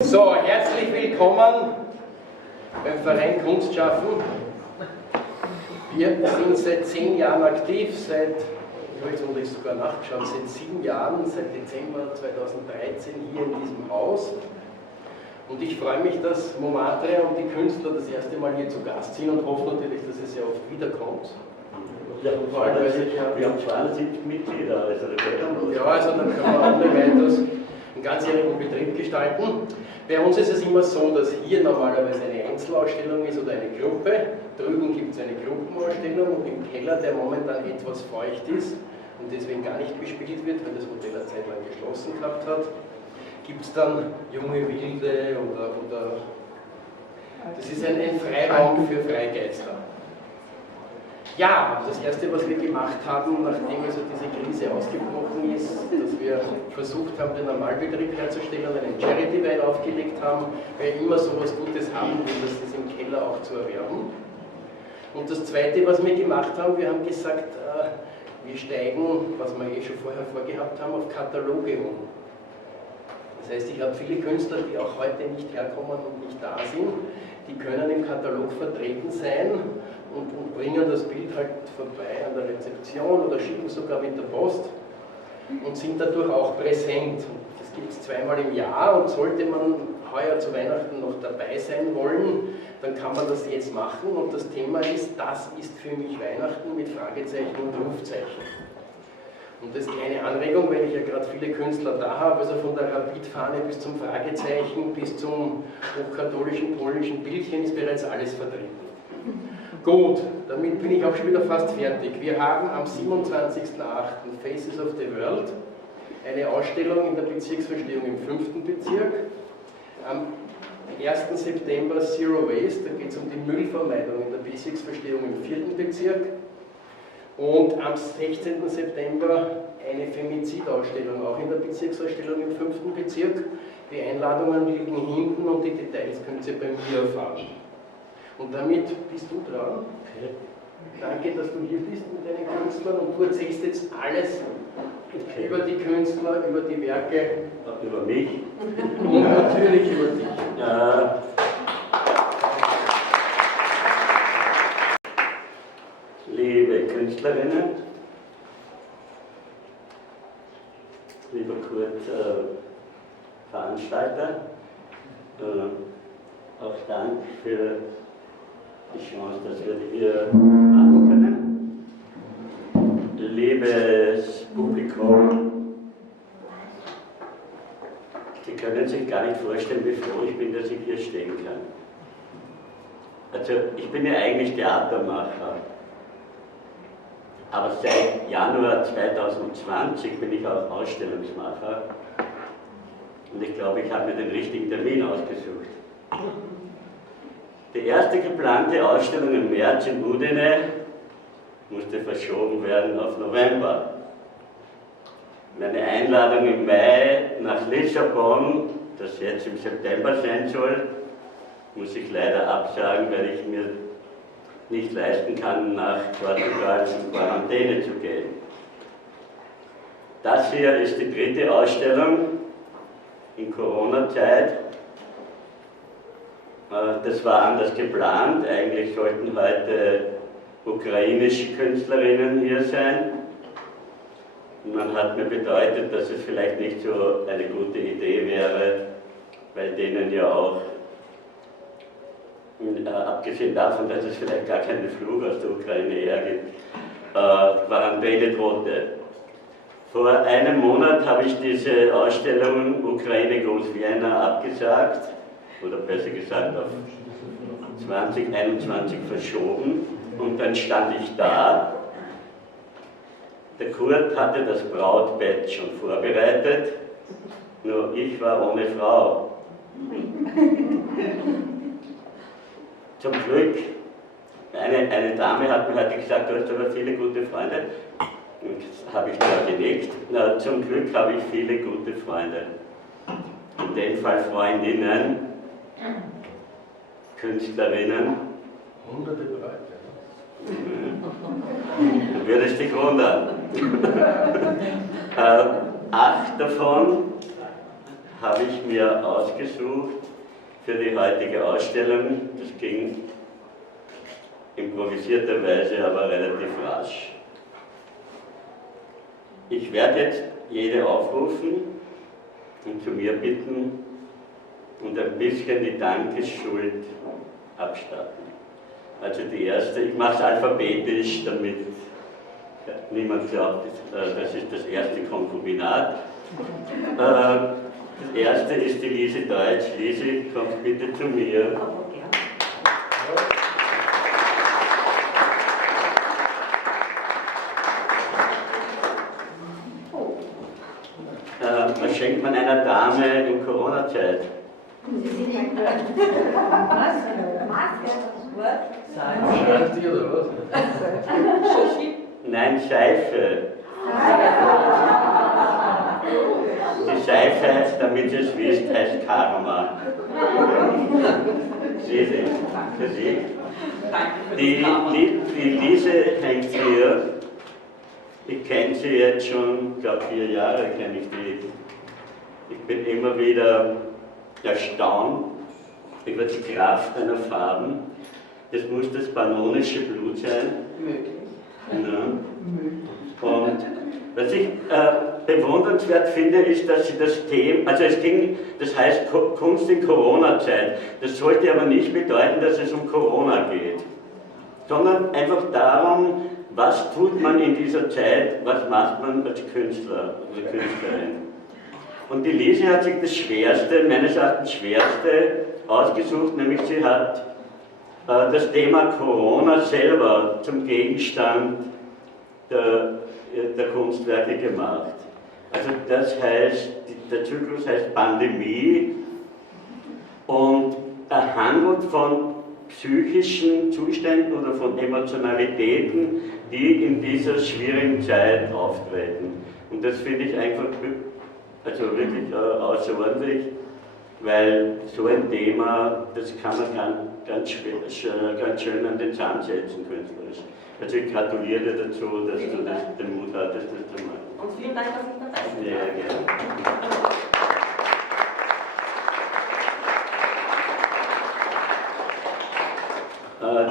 So, herzlich willkommen beim Verein Kunst schaffen. Wir sind seit 10 Jahren aktiv, ich habe jetzt sogar nachgeschaut, seit 7 Jahren, seit Dezember 2013 hier in diesem Haus. Und ich freue mich, dass Momadre und die Künstler das erste Mal hier zu Gast sind und hoffe natürlich, dass es sehr oft wiederkommt. Ja, vor allem, wir haben 270 Mitglieder, also da geht dann los. Ja, also dann können wir ohne weiteres einen ganzjährigen Betrieb gestalten. Bei uns ist es immer so, dass hier normalerweise eine Einzelausstellung ist oder eine Gruppe. Drüben gibt es eine Gruppenausstellung und im Keller, der momentan etwas feucht ist und deswegen gar nicht bespielt wird, weil das Hotel eine Zeit lang geschlossen gehabt hat, gibt es dann junge Wilde oder das ist ein Freiraum für Freigeister. Ja, das erste, was wir gemacht haben, nachdem also diese Krise ausgebrochen ist, dass wir versucht haben, den Normalbetrieb herzustellen und einen Charity-Wein aufgelegt haben, weil wir immer so etwas Gutes haben, wie das ist im Keller auch zu erwerben. Und das zweite, was wir gemacht haben, wir haben gesagt, wir steigen, was wir schon vorher vorgehabt haben, auf Kataloge um. Das heißt, ich habe viele Künstler, die auch heute nicht herkommen und nicht da sind, die können im Katalog vertreten sein und bringen das Bild halt vorbei an der Rezeption oder schicken sogar mit der Post und sind dadurch auch präsent. Das gibt es zweimal im Jahr und sollte man heuer zu Weihnachten noch dabei sein wollen, dann kann man das jetzt machen und das Thema ist, das ist für mich Weihnachten mit Fragezeichen und Rufzeichen. Und das ist eine Anregung, weil ich ja gerade viele Künstler da habe, also von der Rapidfahne bis zum Fragezeichen bis zum hochkatholischen polnischen Bildchen ist bereits alles vertreten. Gut, damit bin ich auch schon wieder fast fertig. Wir haben am 27.08. Faces of the World, eine Ausstellung in der Bezirksverstehung im 5. Bezirk. Am 1. September Zero Waste, da geht es um die Müllvermeidung in der Bezirksverstehung im 4. Bezirk. Und am 16. September eine Femizidausstellung, auch in der Bezirksausstellung im 5. Bezirk. Die Einladungen liegen hinten und die Details könnt ihr bei mir erfahren. Und damit bist du dran. Okay. Danke, dass du hier bist mit deinen Künstlern und du erzählst jetzt alles über die Künstler, über die Werke. Über mich. Und natürlich über dich. Liebe Künstlerinnen, lieber Kurt Veranstalter, auch Dank für die Chance, dass wir hier machen können. Liebes Publikum, Sie können sich gar nicht vorstellen, wie froh ich bin, dass ich hier stehen kann. Also ich bin ja eigentlich Theatermacher, aber seit Januar 2020 bin ich auch Ausstellungsmacher und ich glaube, ich habe mir den richtigen Termin ausgesucht. Die erste geplante Ausstellung im März in Udine musste verschoben werden auf November. Und eine Einladung im Mai nach Lissabon, das jetzt im September sein soll, muss ich leider absagen, weil ich mir nicht leisten kann, nach Portugal in Quarantäne zu gehen. Das hier ist die 3. Ausstellung in Corona-Zeit. Das war anders geplant. Eigentlich sollten heute ukrainische Künstlerinnen hier sein. Und man hat mir bedeutet, dass es vielleicht nicht so eine gute Idee wäre, weil denen ja auch, abgesehen davon, dass es vielleicht gar keinen Flug aus der Ukraine hergibt, Quarantäne drohte. Vor einem Monat habe ich diese Ausstellung Ukraine Goes Vienna abgesagt, oder besser gesagt auf 2021 verschoben, und dann stand ich da. Der Kurt hatte das Brautbett schon vorbereitet, nur ich war ohne Frau. Zum Glück, eine Dame hat mir heute gesagt, du hast aber viele gute Freunde. Und das habe ich da genickt. Na, zum Glück habe ich viele gute Freunde. In dem Fall Freundinnen, Künstlerinnen. Hunderte Leute. Du würdest dich wundern. 8 davon habe ich mir ausgesucht für die heutige Ausstellung. Das ging improvisierterweise, aber relativ rasch. Ich werde jetzt jede aufrufen und zu mir bitten und ein bisschen die Dankesschuld abstatten. Also die erste, ich mache es alphabetisch, damit niemand glaubt, das ist das erste Konkubinat. Das erste ist die Lise Deutsch. Lise, komm bitte zu mir. Was schenkt man einer Dame in Corona-Zeit? Maske oder was? Nein, Seife. Die Seife, damit ihr es wisst, heißt Karma. Lise, für Sie. Die Lise hängt hier. Ich kenne sie jetzt schon, ich glaube 4 Jahre kenne ich die. Ich bin immer wieder erstaunt über die Kraft einer Farben. Das muss das pannonische Blut sein. Ja. Und was ich bewundernswert finde, ist, dass sie das Thema, also es ging, das heißt Kunst in Corona-Zeit. Das sollte aber nicht bedeuten, dass es um Corona geht, sondern einfach darum, was tut man in dieser Zeit, was macht man als Künstler oder Künstlerin. Und die Lise hat sich das Schwerste, meines Erachtens Schwerste, ausgesucht, nämlich sie hat das Thema Corona selber zum Gegenstand der Kunstwerke gemacht. Also das heißt, der Zyklus heißt Pandemie und er handelt von psychischen Zuständen oder von Emotionalitäten, die in dieser schwierigen Zeit auftreten. Und das finde ich einfach wirklich außerordentlich, weil so ein Thema, das kann man ganz schön an den Zahn setzen, künstlerisch. Also ich gratuliere dir dazu, dass du den Mut hattest, das zu machen. Und vielen Dank, dass ich dabei bin. Ja, gerne.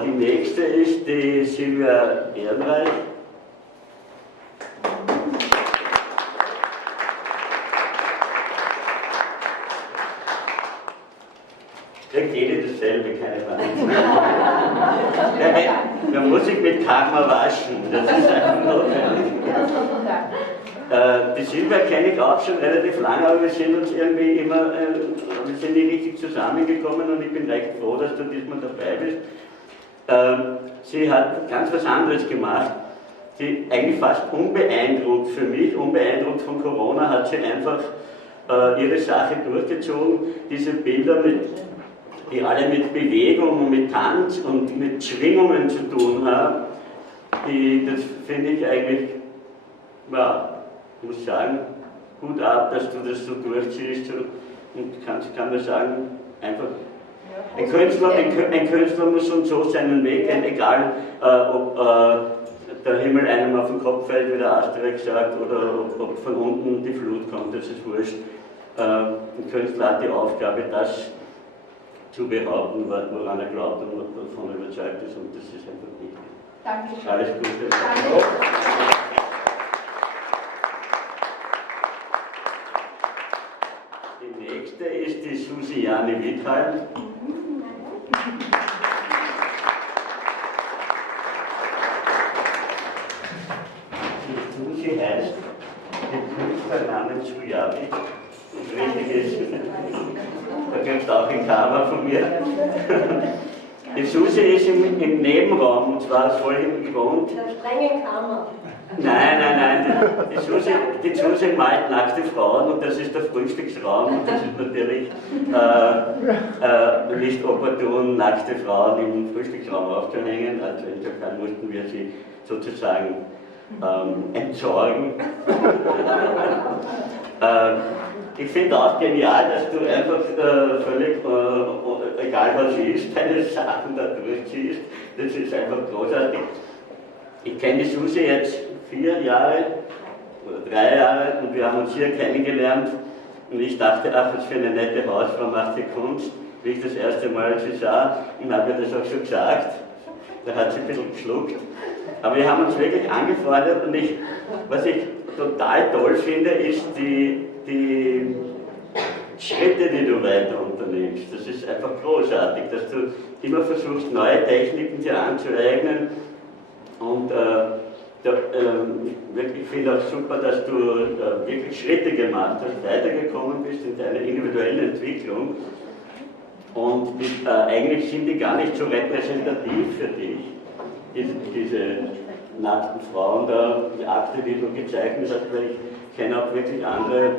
Die nächste ist die Silvia Ehrenreich. Kriegt jede dasselbe, keine Frage. Man muss sich mit Karma waschen, das ist einfach notwendig. Die Silvia kenne ich auch schon relativ lange, aber wir sind uns irgendwie immer, wir sind nie richtig zusammengekommen und ich bin recht froh, dass du diesmal dabei bist. Sie hat ganz was anderes gemacht. Sie eigentlich fast unbeeindruckt, für mich unbeeindruckt von Corona, hat sie einfach ihre Sache durchgezogen. Diese Bilder, die alle mit Bewegung und mit Tanz und mit Schwingungen zu tun haben, das finde ich eigentlich, ja, ich muss sagen, gut ab, dass du das so durchziehst und kann nur sagen, einfach. Ein Künstler muss schon so seinen Weg gehen, egal ob der Himmel einem auf den Kopf fällt, wie der Asterix sagt, oder ob von unten die Flut kommt, das ist wurscht. Ein Künstler hat die Aufgabe, das zu behaupten, woran er glaubt und wovon er überzeugt ist, und das ist einfach wichtig. Danke. Alles Gute. Danke. Die nächste ist die Susiane Wittheim. Die Susi heißt den Künstlernamen Sujavi. Richtig ist, da kriegst du auch ein Karma von mir. Die Susi ist im Nebenraum, und zwar ist vorhin gewohnt. Der strenge Karma. Nein. Die Susi malt nackte Frauen und das ist der Frühstücksraum und das ist natürlich nicht opportun, nackte Frauen im Frühstücksraum aufzuhängen. Also insofern mussten wir sie sozusagen entsorgen. Ich finde auch genial, dass du einfach völlig, egal was ist, deine Sachen da durchziehst. Das ist einfach großartig. Ich kenne die Susi jetzt 4 Jahre oder 3 Jahre und wir haben uns hier kennengelernt Und ich dachte, ach, was für eine nette Hausfrau macht sie Kunst, wie ich das erste Mal sie sah, und habe ihr das auch schon gesagt. Da hat sie ein bisschen geschluckt. Aber wir haben uns wirklich angefreundet und was ich total toll finde, ist die Schritte, die du weiter unternimmst. Das ist einfach großartig, dass du immer versuchst, neue Techniken dir anzueignen. Und ich finde auch super, dass du wirklich Schritte gemacht hast, weitergekommen bist in deiner individuellen Entwicklung. Und eigentlich sind die gar nicht so repräsentativ für dich, diese nackten Frauen da, die Akte, die du gezeichnet hast, weil ich kenne auch wirklich andere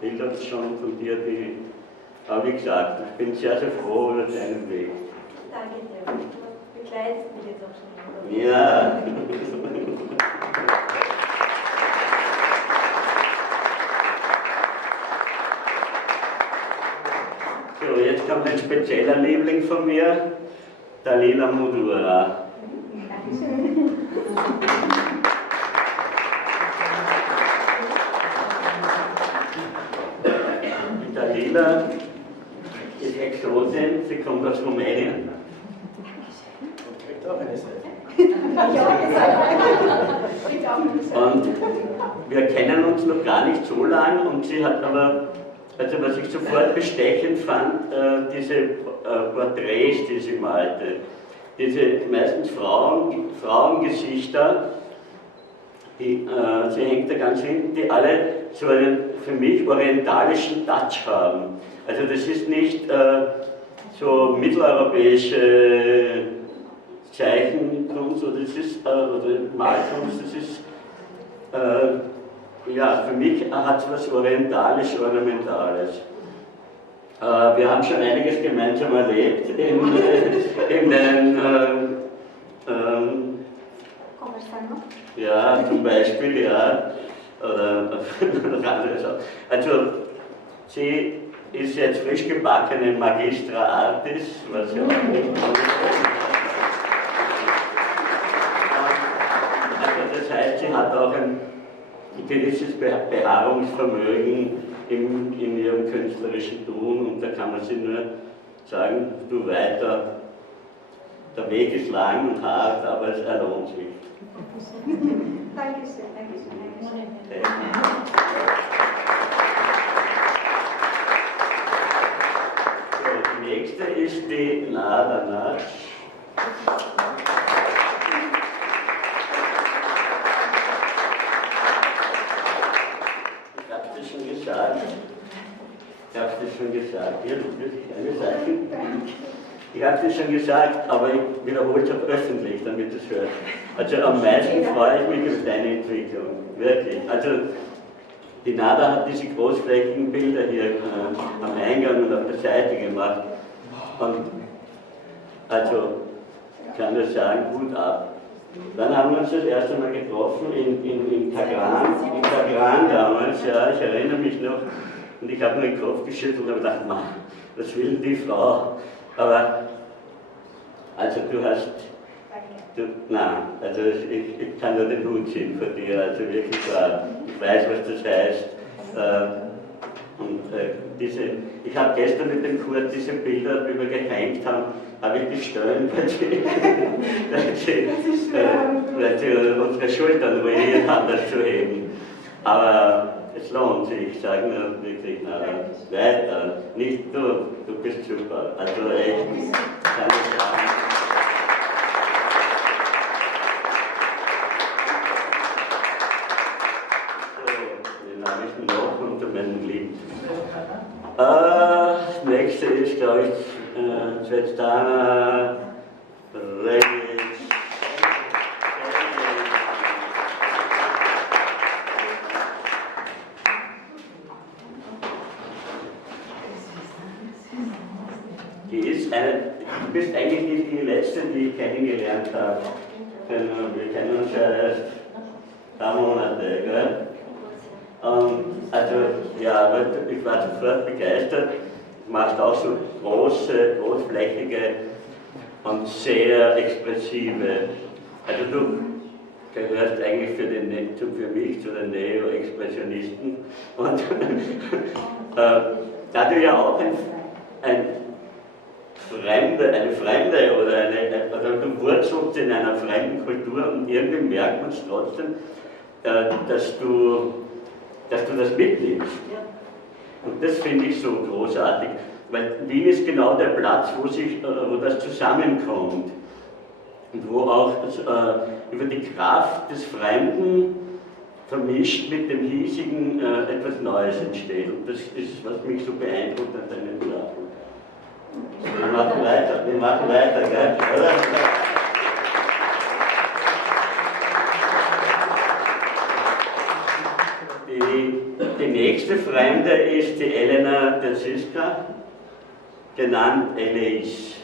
Bilder schon von dir, die, aber wie gesagt, ich bin sehr, sehr froh über deinen Weg. Danke dir. Du begleitest mich jetzt auch schon. Ja. So, jetzt kommt ein spezieller Liebling von mir, Dalila Mudura. Die Dalila ist Exotin, sie kommt aus Rumänien. Und kriegt auch eine Seite. Und wir kennen uns noch gar nicht so lange und sie hat aber, also was ich sofort bestechend fand, diese Porträts, die sie malte. Diese meistens Frauengesichter, sie hängt da ganz hinten, die alle so einen für mich orientalischen Touch haben. Also das ist nicht so mitteleuropäische Zeichenkunst oder Malkunst, das ist, ja, für mich hat es was orientalisch-ornamentales. Wir haben schon einiges gemeinsam erlebt in den, ja, zum Beispiel, ja, oder andere Sachen. Also, sie ist jetzt frisch gebackene Magistra Artis, was ja auch nicht das heißt, sie hat auch ein gewisses Beharrungsvermögen in ihrem künstlerischen Tun und da kann man sie nur sagen, du weiter, der Weg ist lang und hart, aber es lohnt sich. Dankeschön, Dankeschön. So, die nächste ist die Nada Natsch. Ich habe es schon gesagt, ja, das will ich eine Seite. Ich habe es schon gesagt, aber ich wiederhole es auch öffentlich, damit es hört. Also am meisten freue ich mich auf deine Entwicklung, wirklich. Also die Nada hat diese großflächigen Bilder hier am Eingang und auf der Seite gemacht. Und also ich kann nur sagen, Hut ab. Dann haben wir uns das erste Mal getroffen in Tagran damals, ja, ich erinnere mich noch. Und ich habe nur den Kopf geschüttelt und habe gedacht, Mann, was will die Frau? Aber, also nein, also ich kann nur den Hut ziehen vor dir, also wirklich wahr. Ich weiß, was das heißt. Ich habe gestern mit dem Kurt diese Bilder übergehängt, habe ich die Stellen, weil sie unsere Schultern ruiniert haben, das zu heben. Aber es lohnt sich, ich sage nur wirklich, weiter, nicht du bist super, also echt, kann ich sagen. So, den habe ich noch unter meinem Lied. Das nächste ist, glaube ich, Svetlana Revic. Du bist eigentlich die Letzte, die ich kennengelernt habe. Wir kennen uns ja erst ein paar Monate, gell? Also, ja, ich war sofort begeistert. Du machst auch so große, großflächige und sehr expressive. Also gehörst eigentlich für mich zu den Neo-Expressionisten. Und da du ja auch eine Fremde oder du wurzelst in einer fremden Kultur und irgendwie merkt man es trotzdem, dass du das mitnimmst. Und das finde ich so großartig, weil Wien ist genau der Platz, wo das zusammenkommt und wo auch über die Kraft des Fremden vermischt mit dem Hiesigen etwas Neues entsteht. Und das ist, was mich so beeindruckt an deinen Platten. Wir machen weiter, gell? Oder? Die nächste Fremde ist die Elena Derzyska, genannt Elise.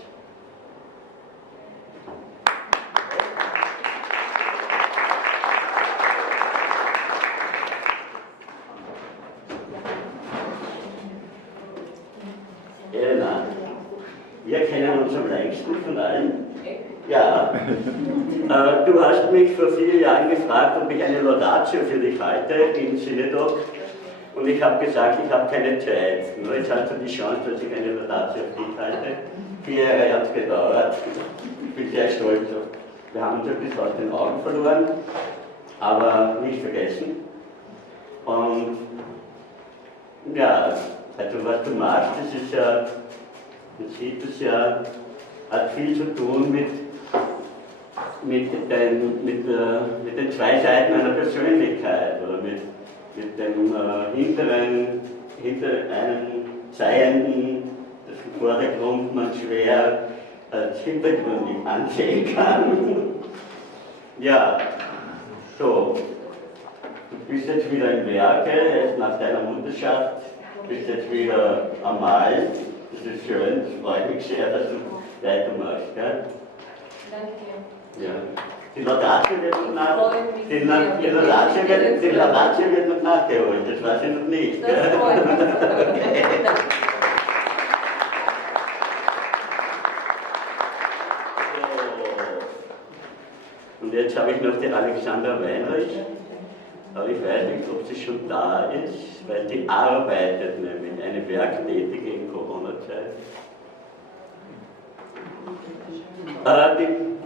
Elena, wir kennen uns am längsten von allen. Ja. Du hast mich vor 4 Jahren gefragt, ob ich eine Laudatio für dich halte in Synedok. Und ich habe gesagt, ich habe keine Zeit. Nur jetzt hast du die Chance, dass ich eine Laudatio für dich halte. 4 Jahre hat es gedauert. Ich bin sehr stolz. Wir haben uns ein bisschen aus den Augen verloren, aber nicht vergessen. Und ja, also was du machst, das ist ja, man sieht es ja, hat viel zu tun mit den 2 Seiten einer Persönlichkeit oder mit dem hinter einem Seienden, dessen Vordergrund man schwer als Hintergrund nicht ansehen kann. Ja, so. Du bist jetzt wieder in Werke, jetzt nach deiner Mutterschaft, bist jetzt wieder am Malen. Das ist schön, das freut mich sehr, dass du weitermachst. Gell? Danke dir. Ja. Die Laudatio wird noch nachgeholt, das weiß ich noch nicht. Das freut mich. Und jetzt habe ich noch die Alexandra Weinrich, aber ich weiß nicht, ob sie schon da ist, weil die arbeitet nämlich, eine Werktätige in Corona-Zeit.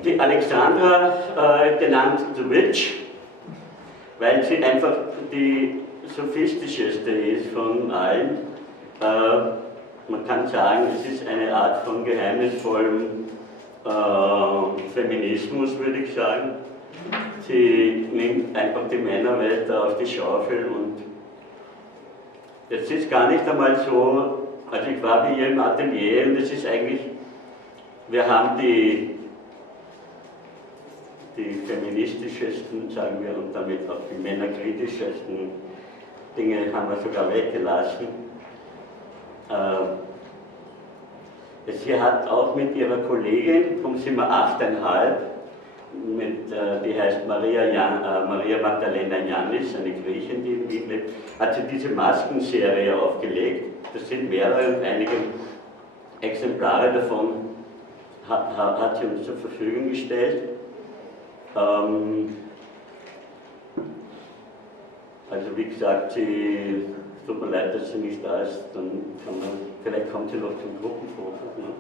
Die Alexandra, genannt The Witch, weil sie einfach die sophistischste ist von allen. Man kann sagen, es ist eine Art von geheimnisvollem Feminismus, würde ich sagen. Sie nimmt einfach die Männerwelt auf die Schaufel und es ist gar nicht einmal so, also ich war bei ihr im Atelier und es ist eigentlich, wir haben die feministischsten, sagen wir, und damit auch die männerkritischesten Dinge haben wir sogar weggelassen. Sie hat auch mit ihrer Kollegin, vom sind wir 8,5, die heißt Maria Magdalena Yannis, eine Griechin, die in Wien lebt, hat sie diese Maskenserie aufgelegt. Das sind mehrere und einige Exemplare davon hat sie uns zur Verfügung gestellt. Also wie gesagt, es tut mir leid, dass sie nicht da ist, dann vielleicht kommt sie noch zum Gruppenfoto. Ne?